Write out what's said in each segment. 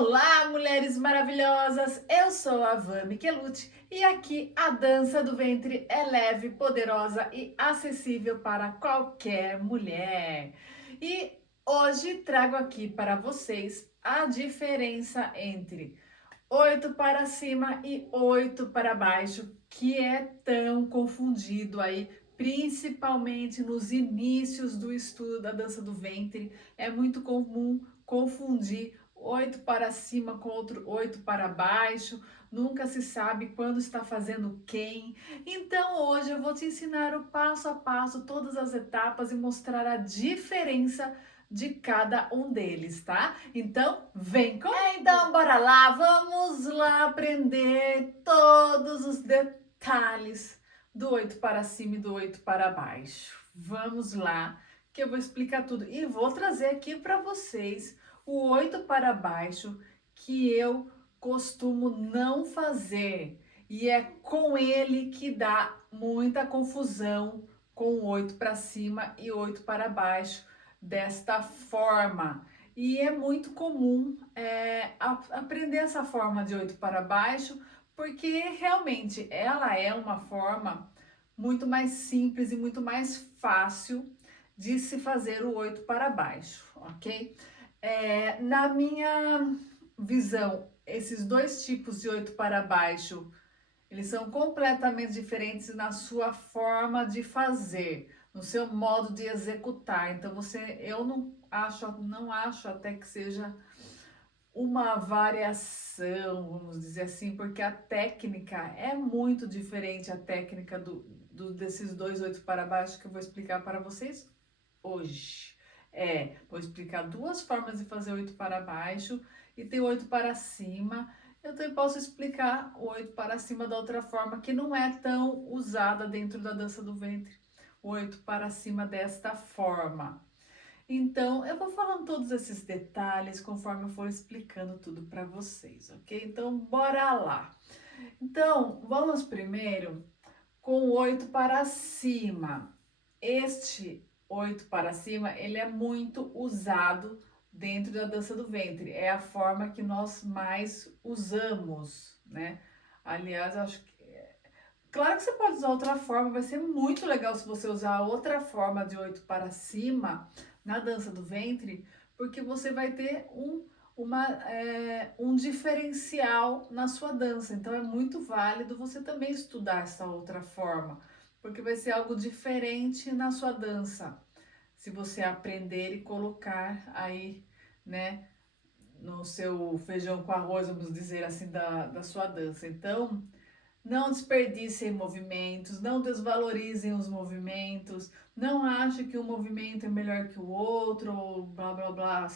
Olá, mulheres maravilhosas! Eu sou a Van Michelucci e aqui a dança do ventre é leve, poderosa e acessível para qualquer mulher. E hoje trago aqui para vocês a diferença entre 8 para cima e 8 para baixo, que é tão confundido aí, principalmente nos inícios do estudo da dança do ventre. É muito comum confundir 8 para cima com outro 8 para baixo, nunca se sabe quando está fazendo quem. Então hoje eu vou te ensinar o passo a passo, todas as etapas e mostrar a diferença de cada um deles, tá? Então, vem comigo! Então, bora lá, vamos lá aprender todos os detalhes do 8 para cima e do 8 para baixo. Vamos lá, que eu vou explicar tudo e vou trazer aqui para vocês o 8 para baixo que eu costumo não fazer e é com ele que dá muita confusão com o 8 para cima e 8 para baixo desta forma. E é muito comum aprender essa forma de 8 para baixo, porque realmente ela é uma forma muito mais simples e muito mais fácil de se fazer o 8 para baixo, ok? Na minha visão, esses dois tipos de 8 para baixo, eles são completamente diferentes na sua forma de fazer, no seu modo de executar. Então eu não acho até que seja uma variação, vamos dizer assim, porque a técnica é muito diferente, a técnica desses dois 8 para baixo que eu vou explicar para vocês hoje. Vou explicar duas formas de fazer 8 para baixo e tem 8 para cima. Eu também posso explicar o 8 para cima da outra forma, que não é tão usada dentro da dança do ventre. O 8 para cima desta forma. Então, eu vou falando todos esses detalhes conforme eu for explicando tudo para vocês, ok? Então, bora lá. Então, vamos primeiro com o 8 para cima. Este 8 para cima, ele é muito usado dentro da dança do ventre. É a forma que nós mais usamos, né? Aliás, acho que claro que você pode usar outra forma, vai ser muito legal se você usar outra forma de 8 para cima na dança do ventre, porque você vai ter um diferencial na sua dança. Então é muito válido você também estudar essa outra forma, porque vai ser algo diferente na sua dança. Se você aprender e colocar aí, né, no seu feijão com arroz, vamos dizer assim, da sua dança. Então, não desperdicem movimentos, não desvalorizem os movimentos, não achem que um movimento é melhor que o outro, ou blá blá blá.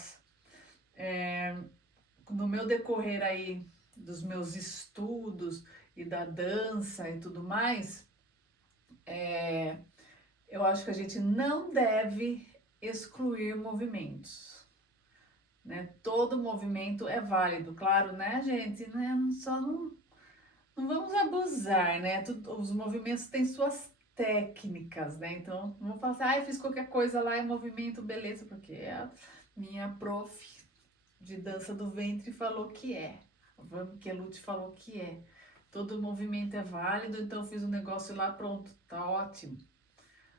No meu decorrer aí dos meus estudos e da dança e tudo mais, eu acho que a gente não deve excluir movimentos, né? Todo movimento é válido, claro, né, gente? Né? Só não vamos abusar, né? Os movimentos têm suas técnicas, né? Então, não vou falar assim, ah, fiz qualquer coisa lá em movimento, beleza, porque a minha prof de dança do ventre falou que é. A Van Michelucci falou que é. Todo movimento é válido, então eu fiz um negócio lá, pronto, tá ótimo.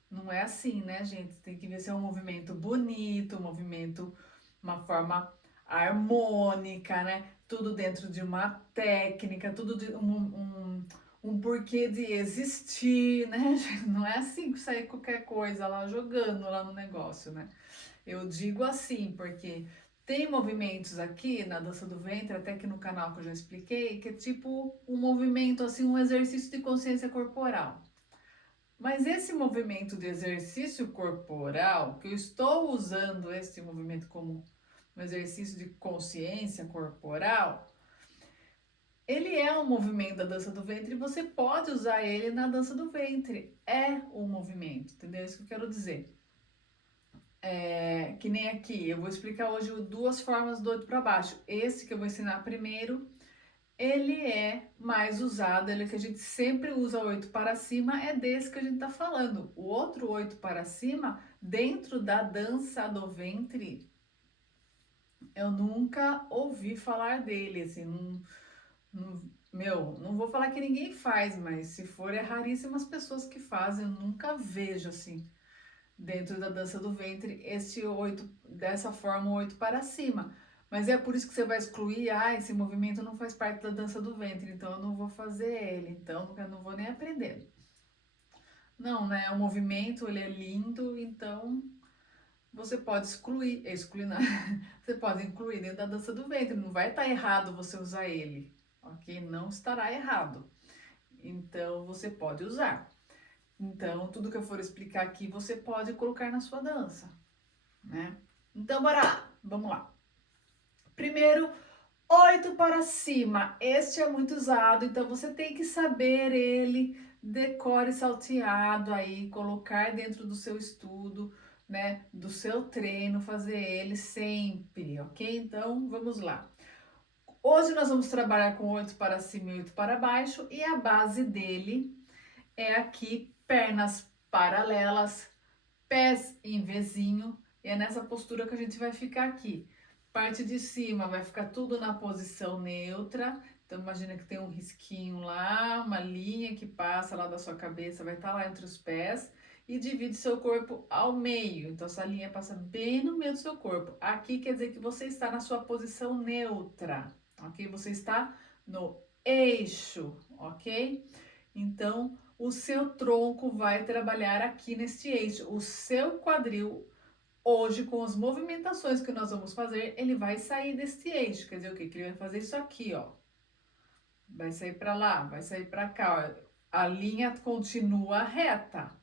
Não é assim, né, gente? Tem que ver se é um movimento bonito, um movimento, uma forma harmônica, né? Tudo dentro de uma técnica, tudo de um porquê de existir, né? Não é assim que sair qualquer coisa lá jogando lá no negócio, né? Eu digo assim, porque tem movimentos aqui na dança do ventre, até que no canal que eu já expliquei, que é tipo um movimento, assim, um exercício de consciência corporal. Mas esse movimento de exercício corporal, que eu estou usando esse movimento como um exercício de consciência corporal, ele é um movimento da dança do ventre e você pode usar ele na dança do ventre. É um movimento, entendeu? Isso que eu quero dizer. Que nem aqui, eu vou explicar hoje duas formas do 8 para baixo. Esse que eu vou ensinar primeiro, ele é mais usado, ele que a gente sempre usa 8 para cima, é desse que a gente tá falando. O outro 8 para cima, dentro da dança do ventre, eu nunca ouvi falar dele, assim, não vou falar que ninguém faz, mas se for, é raríssimas pessoas que fazem, eu nunca vejo, assim, dentro da dança do ventre, esse 8 dessa forma, 8 para cima. Mas é por isso que você vai excluir, esse movimento não faz parte da dança do ventre, então eu não vou fazer ele, então eu não vou nem aprender. Não, né? O movimento, ele é lindo, então você pode excluir não. Você pode incluir dentro da dança do ventre, não vai estar errado você usar ele, ok? Não estará errado. Então você pode usar. Então, tudo que eu for explicar aqui, você pode colocar na sua dança, né? Então, bora lá, vamos lá. Primeiro, 8 para cima. Este é muito usado, então você tem que saber ele, decore salteado aí, colocar dentro do seu estudo, né? Do seu treino, fazer ele sempre, ok? Então, vamos lá. Hoje nós vamos trabalhar com 8 para cima e 8 para baixo, e a base dele é aqui, pernas paralelas, pés em Vzinho, e é nessa postura que a gente vai ficar aqui. Parte de cima vai ficar tudo na posição neutra, então imagina que tem um risquinho lá, uma linha que passa lá da sua cabeça, vai estar lá entre os pés, e divide seu corpo ao meio, então essa linha passa bem no meio do seu corpo. Aqui quer dizer que você está na sua posição neutra, ok? Você está no eixo, ok? Então, o seu tronco vai trabalhar aqui neste eixo. O seu quadril, hoje, com as movimentações que nós vamos fazer, ele vai sair deste eixo. Quer dizer o quê? Que ele vai fazer isso aqui, ó. Vai sair para lá, vai sair para cá, ó. A linha continua reta.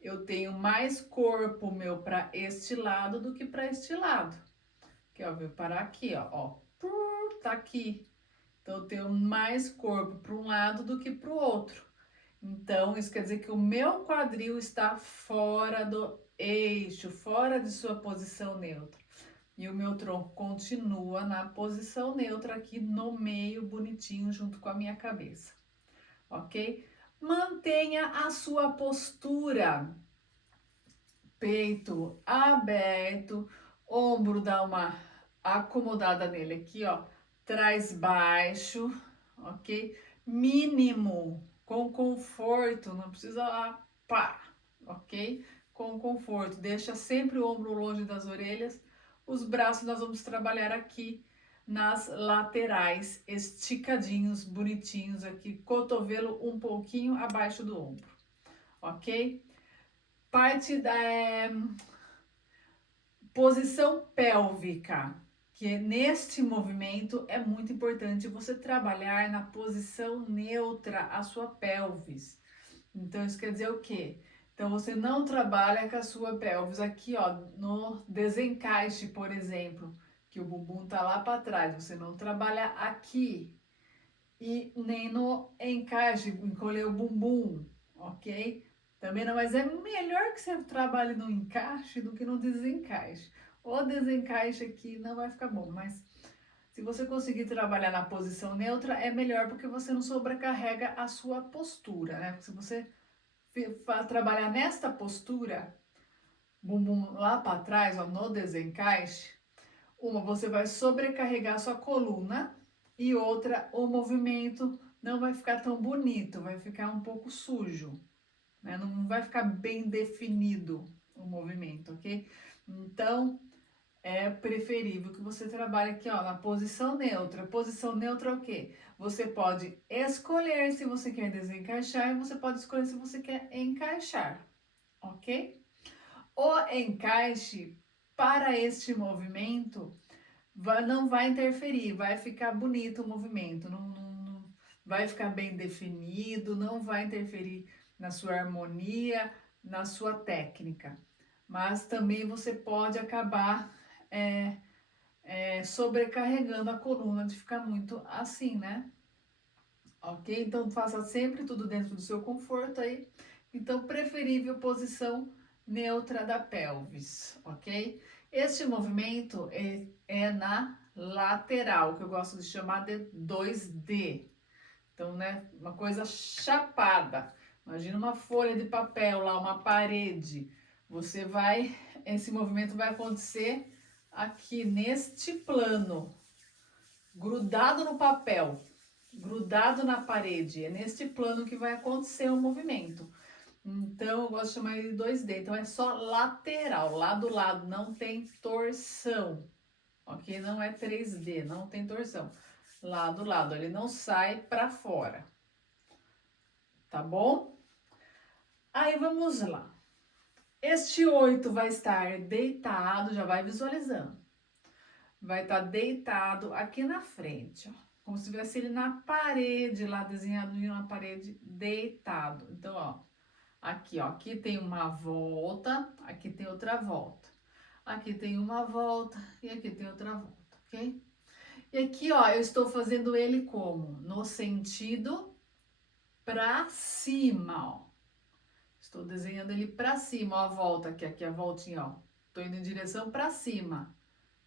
Eu tenho mais corpo meu para este lado do que para este lado. Que ó, vou parar aqui, ó. Tá aqui. Então, eu tenho mais corpo para um lado do que para o outro. Então, isso quer dizer que o meu quadril está fora do eixo, fora de sua posição neutra. E o meu tronco continua na posição neutra aqui no meio, bonitinho, junto com a minha cabeça. Ok? Mantenha a sua postura. Peito aberto, ombro dá uma acomodada nele aqui, ó. Traz baixo, ok? Mínimo, com conforto, não precisa lá, pá, ok? Com conforto, deixa sempre o ombro longe das orelhas. Os braços nós vamos trabalhar aqui nas laterais, esticadinhos, bonitinhos aqui, cotovelo um pouquinho abaixo do ombro, ok? Parte da posição pélvica, que neste movimento é muito importante você trabalhar na posição neutra a sua pelvis. Então isso quer dizer o quê? Então você não trabalha com a sua pelvis aqui, ó, no desencaixe, por exemplo, que o bumbum tá lá para trás. Você não trabalha aqui e nem no encaixe, encolher o bumbum, ok? Também não, mas é melhor que você trabalhe no encaixe do que no desencaixe. O desencaixe aqui não vai ficar bom, mas se você conseguir trabalhar na posição neutra, é melhor porque você não sobrecarrega a sua postura, né? Porque se você trabalhar nesta postura, bumbum lá para trás, ó, no desencaixe, você vai sobrecarregar a sua coluna e outra, o movimento não vai ficar tão bonito, vai ficar um pouco sujo, né? Não vai ficar bem definido o movimento, ok? Então, é preferível que você trabalhe aqui, ó, na posição neutra. Posição neutra é o quê? Você pode escolher se você quer desencaixar e você pode escolher se você quer encaixar, ok? O encaixe para este movimento não vai interferir, vai ficar bonito o movimento, não vai ficar bem definido, não vai interferir na sua harmonia, na sua técnica. Mas também você pode acabar sobrecarregando a coluna de ficar muito assim, né? Ok? Então faça sempre tudo dentro do seu conforto aí. Então, preferível posição neutra da pelvis, ok? Este movimento é na lateral, que eu gosto de chamar de 2D. Então, né, uma coisa chapada. Imagina uma folha de papel lá, uma parede. Esse movimento vai acontecer aqui neste plano, grudado no papel, grudado na parede. É neste plano que vai acontecer o movimento. Então, eu gosto de chamar ele de 2D. Então, é só lateral, lado a lado, não tem torção. Ok? Não é 3D, não tem torção. Lado a lado, ele não sai para fora. Tá bom? Aí, vamos lá. Este 8 vai estar deitado, já vai visualizando. Vai estar deitado aqui na frente, ó. Como se tivesse ele na parede, lá desenhado na parede, deitado. Então, ó, aqui, ó, aqui tem uma volta, aqui tem outra volta. Aqui tem uma volta e aqui tem outra volta, ok? E aqui, ó, eu estou fazendo ele como? No sentido pra cima, ó. Estou desenhando ele pra cima, ó, a volta aqui a voltinha, ó. Tô indo em direção pra cima.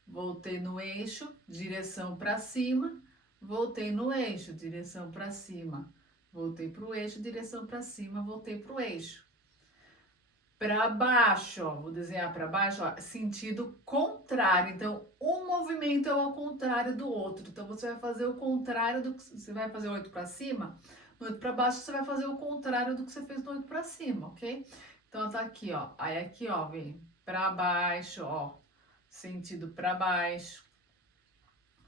Voltei no eixo, direção para cima, voltei no eixo, direção para cima, voltei para o eixo, direção para cima, voltei para o eixo. Para baixo, ó, vou desenhar para baixo, ó, sentido contrário. Então, um movimento é ao contrário do outro. Então, você vai fazer o contrário do que você vai fazer o 8 para cima, no 8 para baixo, você vai fazer o contrário do que você fez no 8 para cima, ok? Então, tá aqui, ó. Aí, aqui, ó, vem para baixo, ó. Sentido para baixo,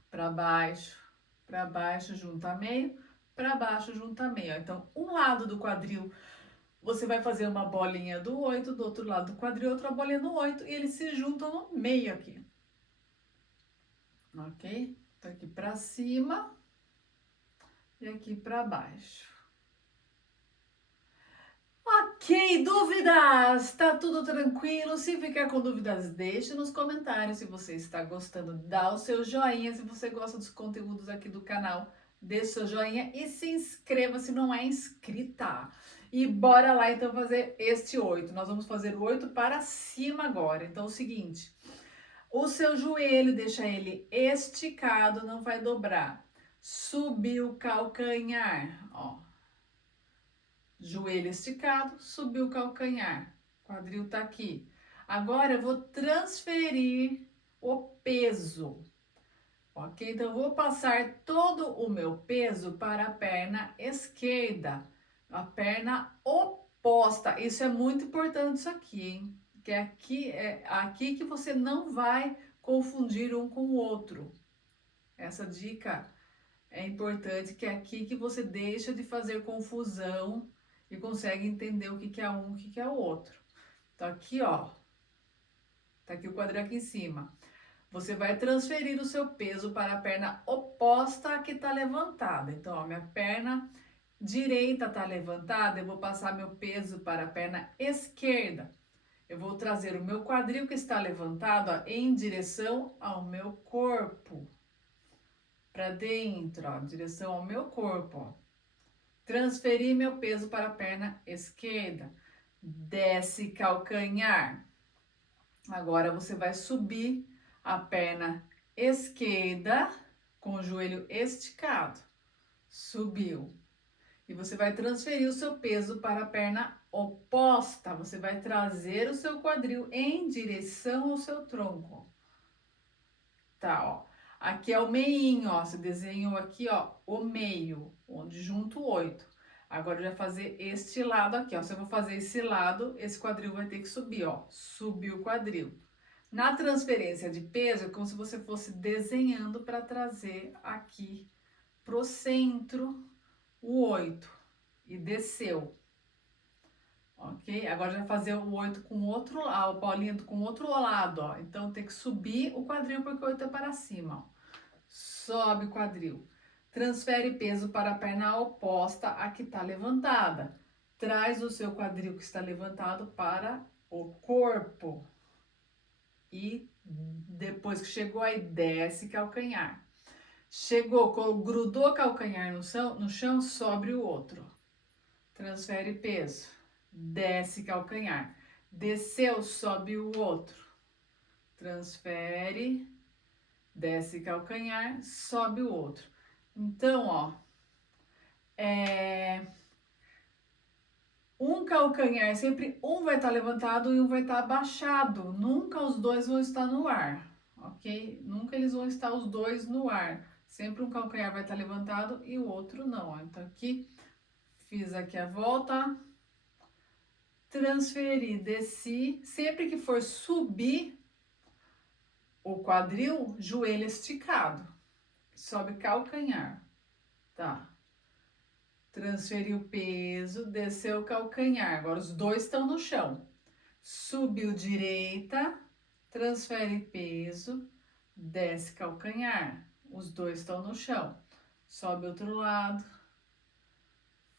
para baixo, junta meio, para baixo, junta meio. Então, um lado do quadril, você vai fazer uma bolinha do 8, do outro lado do quadril, outra bolinha no 8, e eles se juntam no meio aqui. Ok? Então, aqui para cima e aqui para baixo. Ok, dúvidas? Tá tudo tranquilo? Se ficar com dúvidas, deixe nos comentários. Se você está gostando, dá o seu joinha. Se você gosta dos conteúdos aqui do canal, deixe seu joinha e se inscreva se não é inscrita. E bora lá então fazer este 8. Nós vamos fazer o 8 para cima agora. Então é o seguinte, o seu joelho, deixa ele esticado, não vai dobrar. Subir o calcanhar, ó. Joelho esticado, subiu o calcanhar. Quadril tá aqui. Agora eu vou transferir o peso. Ok? Então eu vou passar todo o meu peso para a perna esquerda, a perna oposta. Isso é muito importante isso aqui, hein? Que é aqui que você não vai confundir um com o outro. Essa dica é importante, que é aqui que você deixa de fazer confusão e consegue entender o que que é um, o que que é o outro. Então aqui, ó, tá aqui o quadril aqui em cima. Você vai transferir o seu peso para a perna oposta que tá levantada. Então, ó, minha perna direita tá levantada, eu vou passar meu peso para a perna esquerda. Eu vou trazer o meu quadril que está levantado, ó, em direção ao meu corpo. Para dentro, ó, em direção ao meu corpo, ó. Transferir meu peso para a perna esquerda. Desce calcanhar. Agora você vai subir a perna esquerda com o joelho esticado. Subiu. E você vai transferir o seu peso para a perna oposta. Você vai trazer o seu quadril em direção ao seu tronco. Tá, ó. Aqui é o meinho, ó. Você desenhou aqui, ó, o meio, onde junto o 8. Agora, eu vou fazer este lado aqui, ó. Se eu vou fazer esse lado, esse quadril vai ter que subir, ó. Subiu o quadril. Na transferência de peso, é como se você fosse desenhando para trazer aqui pro centro o 8. E desceu. Ok? Agora, já vai fazer o 8 com o outro lado, o paulinho com o outro lado, ó. Então, tem que subir o quadril porque o 8 é para cima, ó. Sobe o quadril. Transfere peso para a perna oposta a que está levantada. Traz o seu quadril que está levantado para o corpo. E depois que chegou aí, desce calcanhar. Chegou, grudou calcanhar no chão, sobe o outro. Transfere peso. Desce calcanhar. Desceu, sobe o outro. Transfere, desce calcanhar, sobe o outro. Então, ó, um calcanhar, sempre um vai estar levantado e um vai estar abaixado. Nunca os dois vão estar no ar, ok? Nunca eles vão estar os dois no ar. Sempre um calcanhar vai estar levantado e o outro não, ó. Então aqui, fiz aqui a volta, transferi, desci. Sempre que for subir o quadril, joelho esticado. Sobe calcanhar, tá? Transferi o peso, desceu o calcanhar. Agora os dois estão no chão. Subiu direita, transfere peso, desce calcanhar. Os dois estão no chão. Sobe outro lado.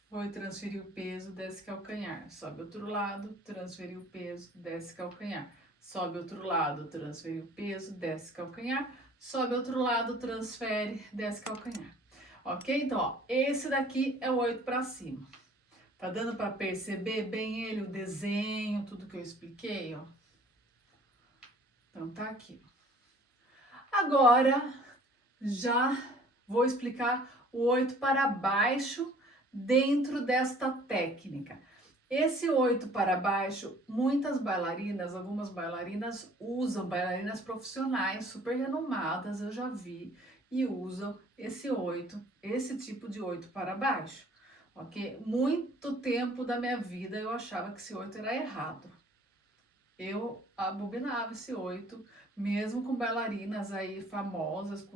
Foi transferir o peso, desce calcanhar. Sobe outro lado, transferiu o peso, desce calcanhar. Sobe outro lado, transfere o peso, desce calcanhar. Sobe outro lado, transfere, desce calcanhar. Ok? Então, ó, esse daqui é o 8 para cima. Tá dando para perceber bem ele, o desenho, tudo que eu expliquei, ó? Então, tá aqui. Agora, já vou explicar o 8 para baixo dentro desta técnica. Esse 8 para baixo, muitas bailarinas, algumas bailarinas usam, bailarinas profissionais super renomadas, eu já vi, e usam esse 8, esse tipo de 8 para baixo, ok? Muito tempo da minha vida eu achava que esse 8 era errado. Eu abominava esse 8, mesmo com bailarinas aí famosas,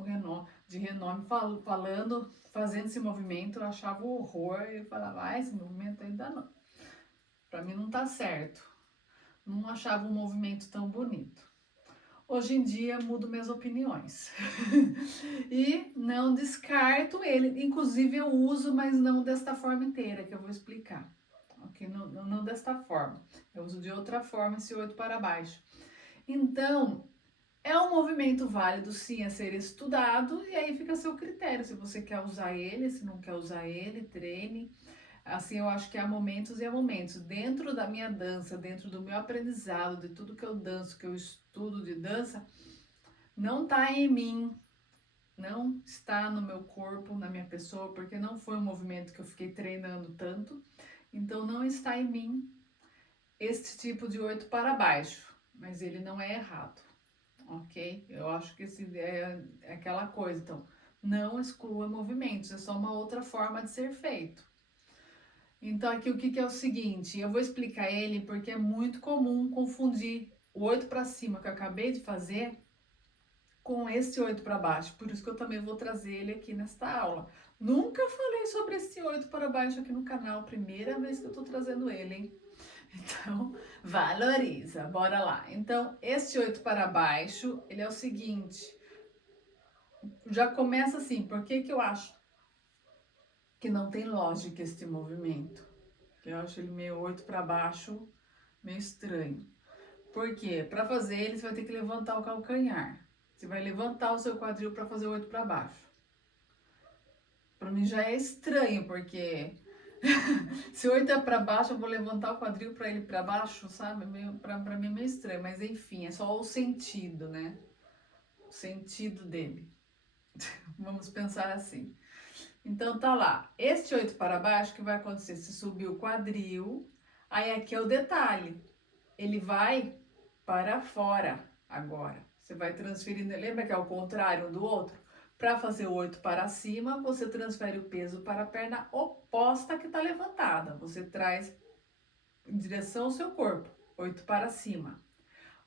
de renome, falando, fazendo esse movimento, eu achava um horror, e eu falava, ah, esse movimento ainda não. Pra mim não tá certo. Não achava um movimento tão bonito. Hoje em dia mudo minhas opiniões. E não descarto ele. Inclusive eu uso, mas não desta forma inteira, que eu vou explicar. Ok? Não desta forma. Eu uso de outra forma esse 8 para baixo. Então, é um movimento válido sim a ser estudado. E aí fica a seu critério. Se você quer usar ele, se não quer usar ele, treine. Assim, eu acho que há momentos e há momentos. Dentro da minha dança, dentro do meu aprendizado, de tudo que eu danço, que eu estudo de dança, não tá em mim, não está no meu corpo, na minha pessoa, porque não foi um movimento que eu fiquei treinando tanto. Então, não está em mim este tipo de 8 para baixo, mas ele não é errado, ok? Eu acho que esse é aquela coisa. Então, não exclua movimentos, é só uma outra forma de ser feito. Então, aqui o que é o seguinte, eu vou explicar ele porque é muito comum confundir o 8 para cima que eu acabei de fazer com esse 8 para baixo. Por isso que eu também vou trazer ele aqui nesta aula. Nunca falei sobre esse 8 para baixo aqui no canal, primeira vez que eu tô trazendo ele, hein? Então, valoriza, bora lá. Então, esse 8 para baixo, ele é o seguinte, já começa assim, por que que eu acho que não tem lógica este movimento? Eu acho ele meio 8 para baixo, meio estranho. Por quê? Para fazer ele, você vai ter que levantar o calcanhar. Você vai levantar o seu quadril para fazer o 8 para baixo. Para mim já é estranho, porque se o 8 é para baixo, eu vou levantar o quadril para ele para baixo, sabe? Para mim é meio estranho, mas enfim, é só o sentido, né? O sentido dele. Vamos pensar assim. Então tá lá, este 8 para baixo, que vai acontecer? Se subir o quadril, aí aqui é o detalhe, ele vai para fora agora. Você vai transferindo, lembra que é o contrário um do outro? Para fazer o 8 para cima, você transfere o peso para a perna oposta que está levantada. Você traz em direção ao seu corpo, 8 para cima.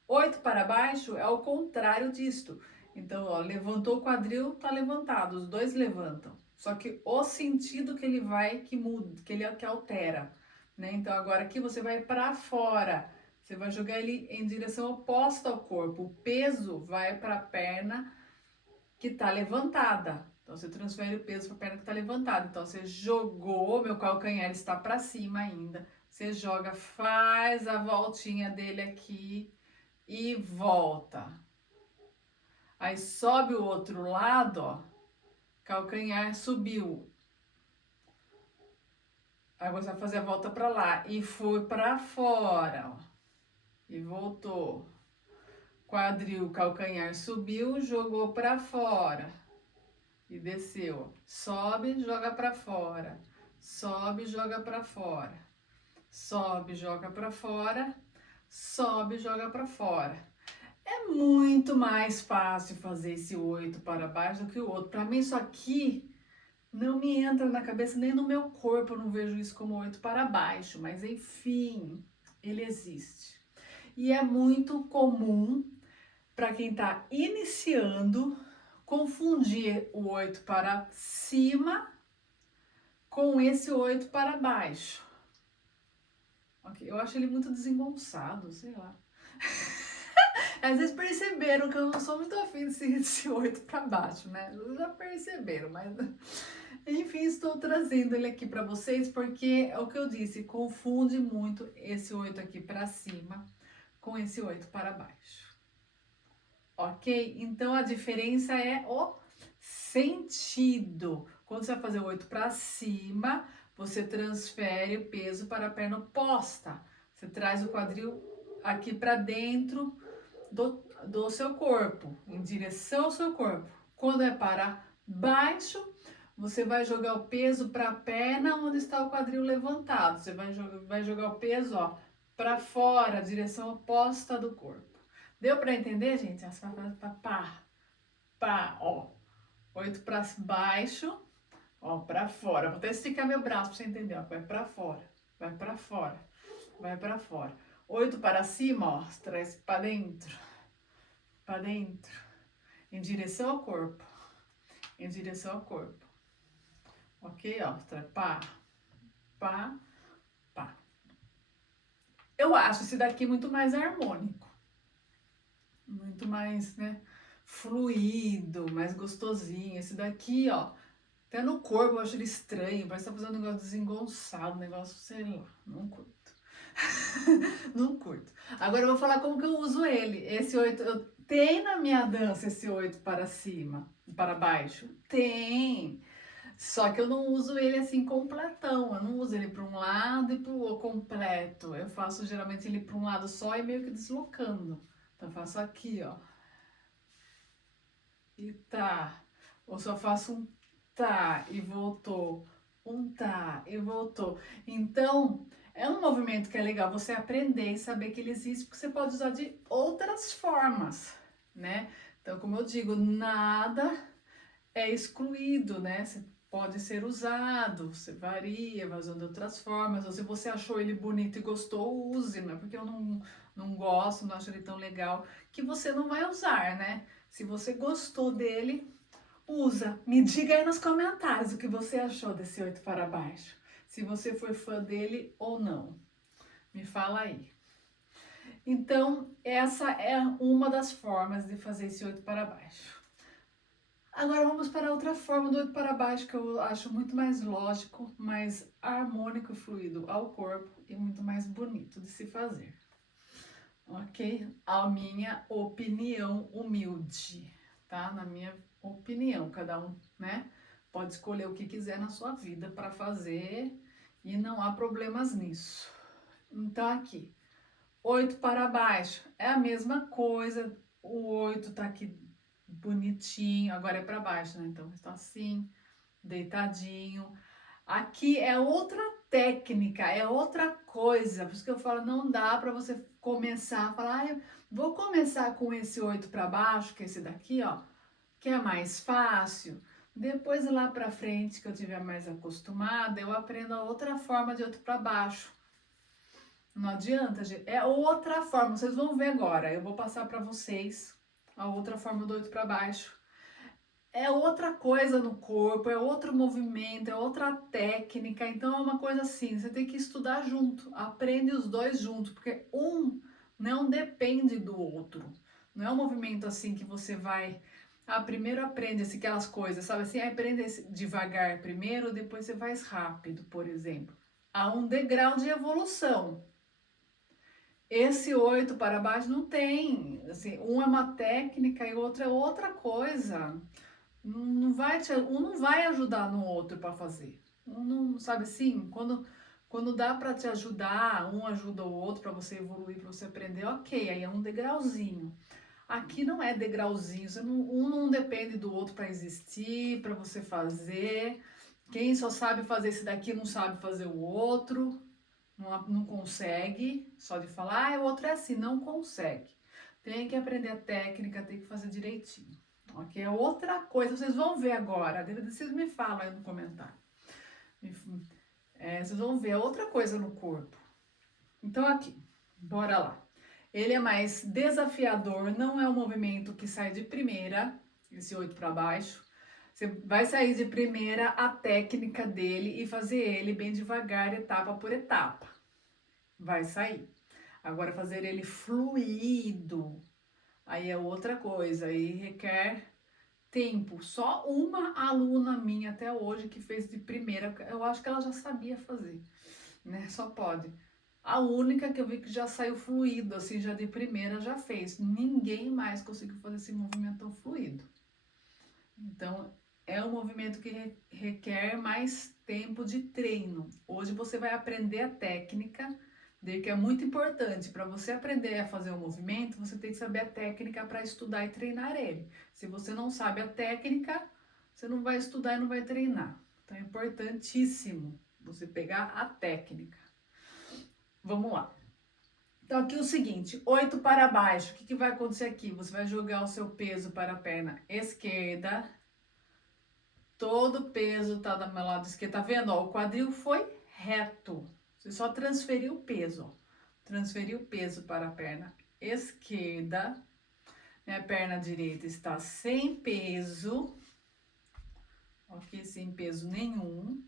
8 para baixo é o contrário disto. Então, ó, levantou o quadril, tá levantado, os dois levantam. Só que o sentido que ele vai, que muda, que altera, né? Então, agora aqui você vai para fora. Você vai jogar ele em direção oposta ao corpo. O peso vai para a perna que tá levantada. Então, você transfere o peso para a perna que tá levantada. Então, você jogou, meu calcanhar está para cima ainda. Você joga, faz a voltinha dele aqui e volta. Aí sobe o outro lado, ó, calcanhar subiu. Aí você vai fazer a volta para lá e foi para fora, ó, e voltou. Quadril, calcanhar subiu, jogou para fora e desceu. Sobe, joga para fora. Sobe, joga para fora. Sobe, joga para fora. Sobe, joga para fora. É muito mais fácil fazer esse 8 para baixo do que o outro. Para mim, isso aqui não me entra na cabeça, nem no meu corpo, eu não vejo isso como 8 para baixo, mas enfim, ele existe. E é muito comum para quem está iniciando confundir o 8 para cima com esse 8 para baixo. Ok, eu acho ele muito desengonçado, sei lá. Às vezes perceberam que eu não sou muito afim desse 8 para baixo, né? Já perceberam, mas enfim, estou trazendo ele aqui para vocês porque é o que eu disse, confunde muito esse 8 aqui para cima com esse 8 para baixo. Ok? Então a diferença é o sentido. Quando você vai fazer o 8 para cima, você transfere o peso para a perna oposta. Você traz o quadril aqui para dentro do seu corpo, em direção ao seu corpo. Quando é para baixo, você vai jogar o peso para a perna onde está o quadril levantado. Você vai jogar o peso, ó, para fora, direção oposta do corpo. Deu para entender, gente? Essa vai fazer pá, ó. 8 para baixo, ó, para fora. Vou até esticar meu braço para você entender, ó. Vai para fora, vai para fora, vai para fora. 8 para cima, ó, traz para dentro, em direção ao corpo, em direção ao corpo. Ok, ó, pá, pá, pá. Eu acho esse daqui muito mais harmônico, muito mais, né, fluido, mais gostosinho. Esse daqui, ó, até no corpo eu acho ele estranho, parece que tá fazendo um negócio desengonçado, um negócio, sei lá, não curto. Não curto. Agora eu vou falar como que eu uso ele. Esse 8, eu tenho na minha dança esse 8 para cima, para baixo? Tem. Só que eu não uso ele assim completão, eu não uso ele para um lado e para o outro completo. Eu faço geralmente ele para um lado só e meio que deslocando. Então eu faço aqui, ó. E tá. Ou só faço um tá e voltou. Um tá e voltou. Então, é um movimento que é legal você aprender e saber que ele existe, porque você pode usar de outras formas, né? Então, como eu digo, nada é excluído, né? Você pode ser usado, você varia, vai usando de outras formas. Ou se você achou ele bonito e gostou, use, não é porque eu não gosto, não acho ele tão legal, que você não vai usar, né? Se você gostou dele, usa. Me diga aí nos comentários o que você achou desse 8 para baixo. Se você foi fã dele ou não. Me fala aí. Então, essa é uma das formas de fazer esse 8 para baixo. Agora vamos para outra forma do 8 para baixo que eu acho muito mais lógico, mais harmônico e fluido ao corpo e muito mais bonito de se fazer. Ok? A minha opinião humilde, tá? Na minha opinião, cada um, né? Pode escolher o que quiser na sua vida para fazer e não há problemas nisso. Então, aqui, 8 para baixo é a mesma coisa, o 8 tá aqui bonitinho, agora é para baixo, né? Então, está assim, deitadinho. Aqui é outra técnica, é outra coisa. Por isso que eu falo, não dá para você começar a falar, ah, eu vou começar com esse 8 para baixo, que é esse daqui, ó, que é mais fácil. Depois lá para frente, que eu tiver mais acostumada, eu aprendo a outra forma de 8 para baixo. Não adianta, gente. É outra forma. Vocês vão ver agora. Eu vou passar para vocês a outra forma do 8 para baixo. É outra coisa no corpo, é outro movimento, é outra técnica. Então é uma coisa assim, você tem que estudar junto, aprende os dois juntos, porque um não depende do outro. Não é um movimento assim que você vai, primeiro aprende aquelas coisas, sabe assim, aprende devagar primeiro, depois você vai rápido, por exemplo. Há um degrau de evolução. Esse 8 para baixo não tem, assim, um é uma técnica e o outro é outra coisa. Um não vai ajudar no outro para fazer. Um não, sabe assim, quando dá para te ajudar, um ajuda o outro para você evoluir, para você aprender, ok, aí é um degrauzinho. Aqui não é degrauzinho, um não depende do outro para existir, para você fazer. Quem só sabe fazer esse daqui não sabe fazer o outro, não consegue, só de falar, o outro é assim, não consegue. Tem que aprender a técnica, tem que fazer direitinho. Ok? É outra coisa, vocês vão ver agora. Vocês me falam aí no comentário. Vocês vão ver outra coisa no corpo. Então aqui, bora lá. Ele é mais desafiador, não é um movimento que sai de primeira, esse 8 para baixo. Você vai sair de primeira a técnica dele e fazer ele bem devagar, etapa por etapa. Vai sair. Agora fazer ele fluido, aí é outra coisa, aí requer tempo. Só uma aluna minha até hoje que fez de primeira, eu acho que ela já sabia fazer, né? Só pode. A única que eu vi que já saiu fluido, assim, já de primeira já fez. Ninguém mais conseguiu fazer esse movimento tão fluido. Então, é um movimento que requer mais tempo de treino. Hoje você vai aprender a técnica, que é muito importante. Para você aprender a fazer o movimento, você tem que saber a técnica para estudar e treinar ele. Se você não sabe a técnica, você não vai estudar e não vai treinar. Então, é importantíssimo você pegar a técnica. Vamos lá. Então, aqui é o seguinte, 8 para baixo. O que vai acontecer aqui? Você vai jogar o seu peso para a perna esquerda. Todo o peso tá do meu lado esquerdo. Tá vendo? Ó, o quadril foi reto. Você só transferiu o peso. Ó. Transferiu o peso para a perna esquerda. Minha perna direita está sem peso. Ok? Sem peso nenhum.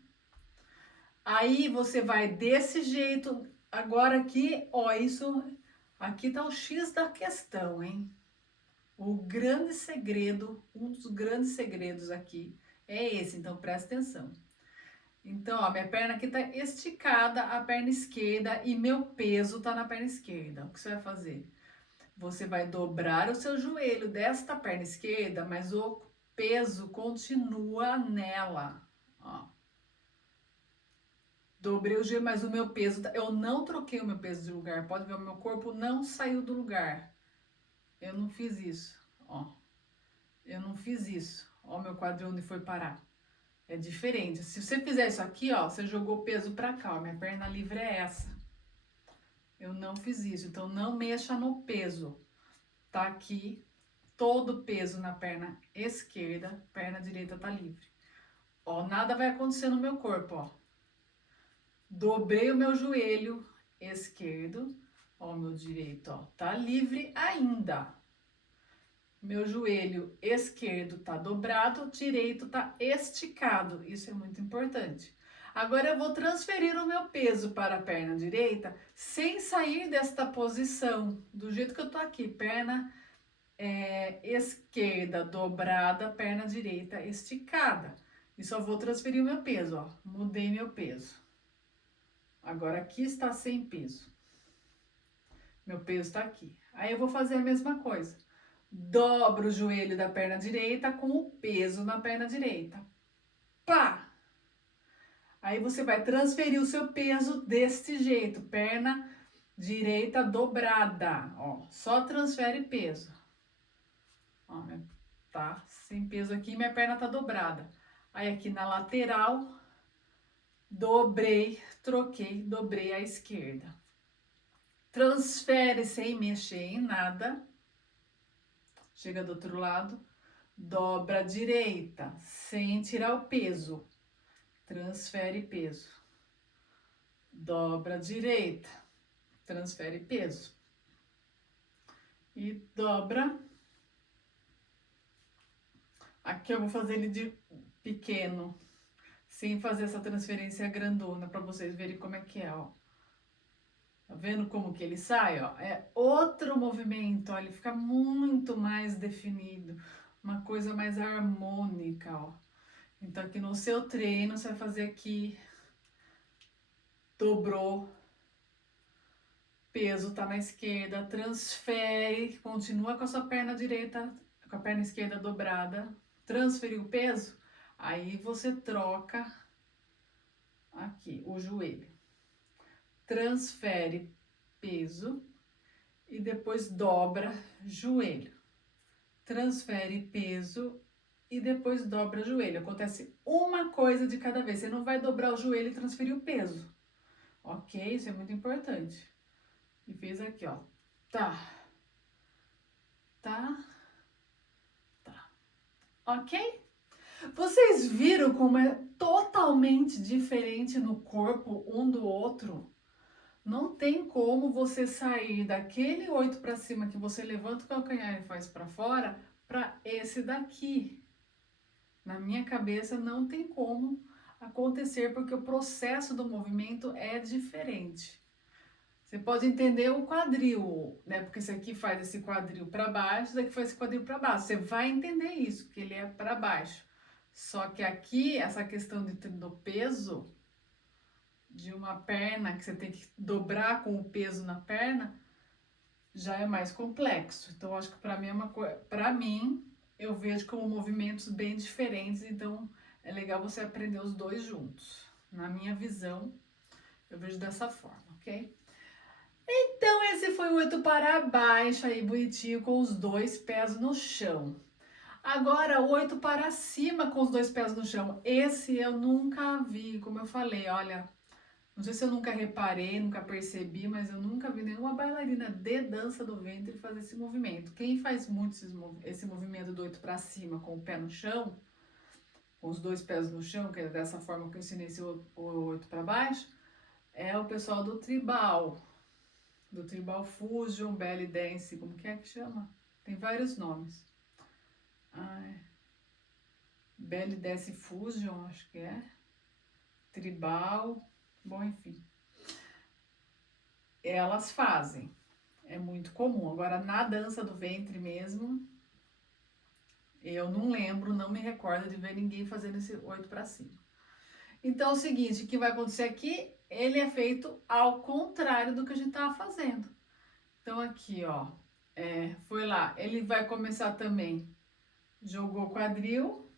Aí você vai desse jeito. Agora aqui, ó, isso... Aqui tá o X da questão, hein? O grande segredo, um dos grandes segredos aqui é esse, então presta atenção. Então, ó, minha perna aqui tá esticada, a perna esquerda, e meu peso tá na perna esquerda. O que você vai fazer? Você vai dobrar o seu joelho desta perna esquerda, mas o peso continua nela, ó. Dobrei o joelho, mas o meu peso, eu não troquei o meu peso de lugar. Pode ver, o meu corpo não saiu do lugar. Eu não fiz isso, ó. Eu não fiz isso. Ó, meu quadril onde foi parar. É diferente. Se você fizer isso aqui, ó, você jogou o peso pra cá, ó. Minha perna livre é essa. Eu não fiz isso, então não mexa no peso. Tá aqui, todo o peso na perna esquerda, perna direita tá livre. Ó, nada vai acontecer no meu corpo, ó. Dobrei o meu joelho esquerdo, ó, meu direito, ó, tá livre ainda. Meu joelho esquerdo tá dobrado, direito tá esticado. Isso é muito importante. Agora eu vou transferir o meu peso para a perna direita sem sair desta posição, do jeito que eu tô aqui, perna esquerda dobrada, perna direita esticada. E só vou transferir o meu peso, ó. Mudei meu peso. Agora aqui está sem peso. Meu peso tá aqui. Aí eu vou fazer a mesma coisa. Dobro o joelho da perna direita com o peso na perna direita. Pá! Aí você vai transferir o seu peso deste jeito, perna direita dobrada, ó. Só transfere peso. Ó, tá sem peso aqui, minha perna tá dobrada. Aí aqui na lateral, dobrei, troquei, dobrei à esquerda. Transfere sem mexer em nada. Chega do outro lado, dobra a direita, sem tirar o peso. Transfere peso. Dobra a direita, transfere peso. E dobra. Aqui eu vou fazer ele de pequeno, sem fazer essa transferência grandona, para vocês verem como é que é, ó. Tá vendo como que ele sai, ó? É outro movimento, ó, ele fica muito mais definido, uma coisa mais harmônica, ó. Então aqui no seu treino, você vai fazer aqui, dobrou, peso tá na esquerda, transfere, continua com a sua perna direita, com a perna esquerda dobrada, transferiu o peso, aí você troca aqui o joelho. Transfere peso e depois dobra joelho. Transfere peso e depois dobra joelho. Acontece uma coisa de cada vez. Você não vai dobrar o joelho e transferir o peso. Ok? Isso é muito importante. E fez aqui, ó. Tá. tá? Tá. Ok? Vocês viram como é totalmente diferente no corpo um do outro? Não tem como você sair daquele 8 para cima que você levanta o calcanhar e faz para fora para esse daqui. Na minha cabeça não tem como acontecer porque o processo do movimento é diferente. Você pode entender o quadril, né? Porque esse aqui faz esse quadril para baixo, esse daqui faz esse quadril para baixo. Você vai entender isso, que ele é para baixo. Só que aqui, essa questão do peso de uma perna, que você tem que dobrar com o peso na perna, já é mais complexo. Então, acho que para mim é uma coisa, para mim, eu vejo como movimentos bem diferentes, então é legal você aprender os dois juntos. Na minha visão, eu vejo dessa forma, ok? Então, esse foi o 8 para baixo aí, bonitinho, com os dois pés no chão. Agora, o 8 para cima com os dois pés no chão. Esse eu nunca vi, como eu falei, olha, não sei se eu nunca reparei, nunca percebi, mas eu nunca vi nenhuma bailarina de dança do ventre fazer esse movimento. Quem faz muito esse movimento do 8 para cima com o pé no chão, com os dois pés no chão, que é dessa forma que eu ensinei esse 8 para baixo, é o pessoal do Tribal Fusion, Belly Dance, como que é que chama? Tem vários nomes. Ai, Belly Dance Fusion, acho que é. Tribal, bom, enfim. Elas fazem, é muito comum. Agora, na dança do ventre mesmo, eu não lembro, não me recordo de ver ninguém fazendo esse 8 para cima. Então, é o seguinte, o que vai acontecer aqui, ele é feito ao contrário do que a gente tava fazendo. Então, aqui, ó, foi lá, ele vai começar também, jogou o quadril,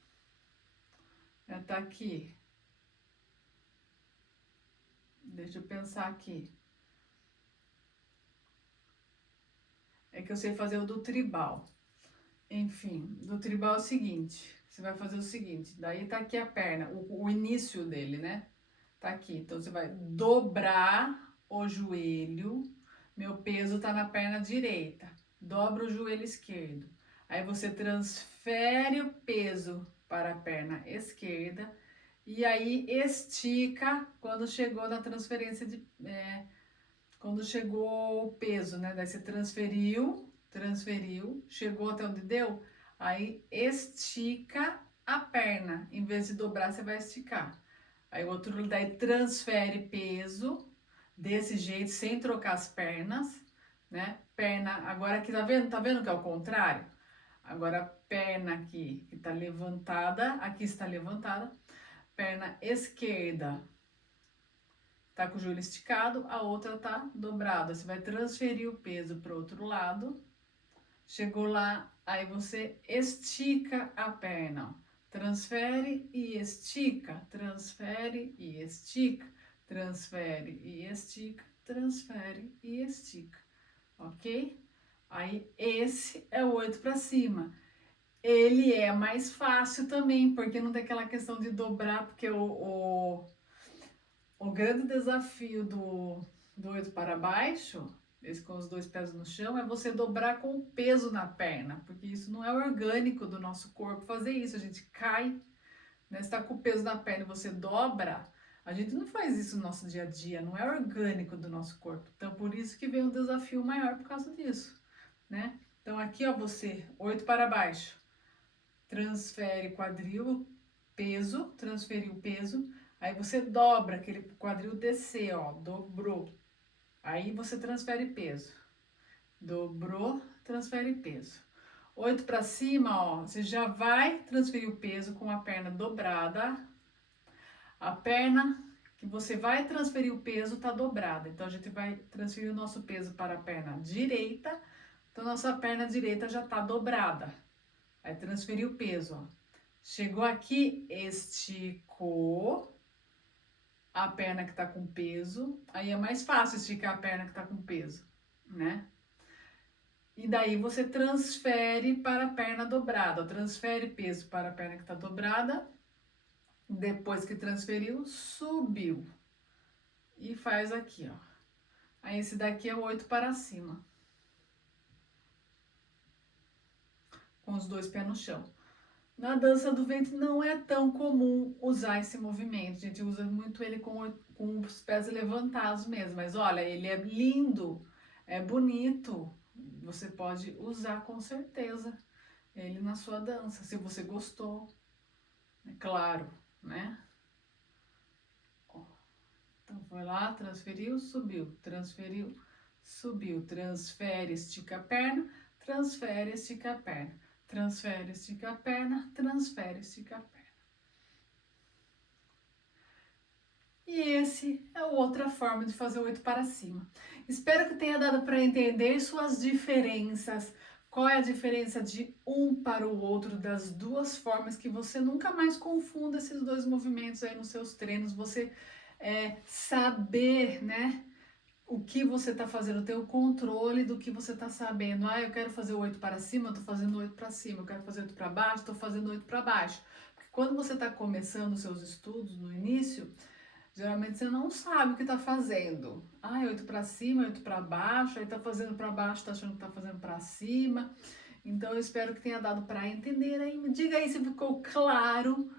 já tá aqui. Deixa eu pensar aqui. É que eu sei fazer o do tribal. Enfim, do tribal é o seguinte, você vai fazer o seguinte, daí tá aqui a perna, o início dele, né? Tá aqui, então você vai dobrar o joelho, meu peso tá na perna direita, dobra o joelho esquerdo, aí você transfere o peso para a perna esquerda, e aí estica quando chegou na transferência quando chegou o peso, né? Daí você transferiu, chegou até onde deu, aí estica a perna. Em vez de dobrar, você vai esticar. Aí o outro daí transfere peso desse jeito, sem trocar as pernas, né? Perna, agora aqui tá vendo? Tá vendo que é o contrário? Agora a perna aqui que tá levantada, aqui está levantada, perna esquerda tá com o joelho esticado, a outra tá dobrada. Você vai transferir o peso para o outro lado. Chegou lá, aí você estica a perna. Ó. Transfere e estica, transfere e estica, transfere e estica, transfere e estica. Ok? Aí esse é o 8 para cima. Ele é mais fácil também, porque não tem aquela questão de dobrar, porque o grande desafio do 8 para baixo, esse com os dois pés no chão, é você dobrar com o peso na perna, porque isso não é orgânico do nosso corpo fazer isso, a gente cai, né? Você tá com o peso na perna e você dobra, a gente não faz isso no nosso dia a dia, não é orgânico do nosso corpo. Então, por isso que vem um desafio maior por causa disso, né? Então, aqui, ó, você, 8 para baixo, transfere quadril, peso, transferiu o peso, aí você dobra aquele quadril descer, ó, dobrou. Aí você transfere peso. Dobrou, transfere peso. 8 para cima, ó, você já vai transferir o peso com a perna dobrada. A perna que você vai transferir o peso tá dobrada. Então a gente vai transferir o nosso peso para a perna direita. Então nossa perna direita já tá dobrada. Aí transferir o peso, ó. Chegou aqui, esticou a perna que tá com peso. Aí é mais fácil esticar a perna que tá com peso, né? E daí você transfere para a perna dobrada. Transfere peso para a perna que tá dobrada. Depois que transferiu, subiu. E faz aqui, ó. Aí esse daqui é o 8 para cima. com os dois pés no chão. Na dança do ventre não é tão comum usar esse movimento, a gente usa muito ele com os pés levantados mesmo, mas olha, ele é lindo, é bonito, você pode usar com certeza ele na sua dança, se você gostou, é claro, né? Então foi lá, transferiu, subiu, transfere, estica a perna, transfere, estica a perna, transfere, estica a perna, transfere, estica a perna. E esse é outra forma de fazer o 8 para cima. Espero que tenha dado para entender suas diferenças. Qual é a diferença de um para o outro, das duas formas, que você nunca mais confunda esses dois movimentos aí nos seus treinos. Você saber, né, o que você está fazendo, ter o controle do que você está sabendo. Ah, eu quero fazer o 8 para cima, eu estou fazendo o 8 para cima. Eu quero fazer o 8 para baixo, estou fazendo o 8 para baixo. Porque quando você está começando os seus estudos no início, geralmente você não sabe o que está fazendo. Ah, 8 para cima, 8 para baixo, aí tá fazendo para baixo, tá achando que tá fazendo para cima. Então eu espero que tenha dado para entender aí. Me diga aí se ficou claro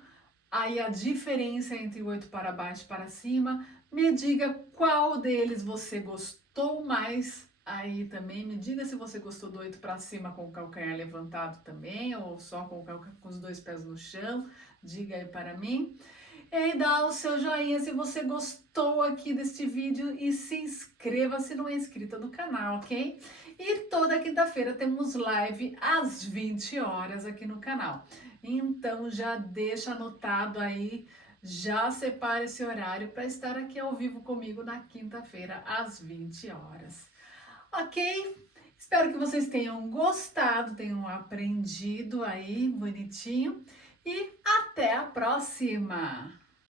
aí a diferença entre o 8 para baixo e para cima. Me diga qual deles você gostou mais. Aí também me diga se você gostou do 8 para cima com o calcanhar levantado também, ou só com os dois pés no chão. Diga aí para mim. E aí dá o seu joinha se você gostou aqui deste vídeo e se inscreva se não é inscrita no canal, ok? E toda quinta-feira temos live às 20 horas aqui no canal. Então já deixa anotado aí, já separa esse horário para estar aqui ao vivo comigo na quinta-feira às 20 horas. Ok? Espero que vocês tenham gostado, tenham aprendido aí bonitinho e até a próxima!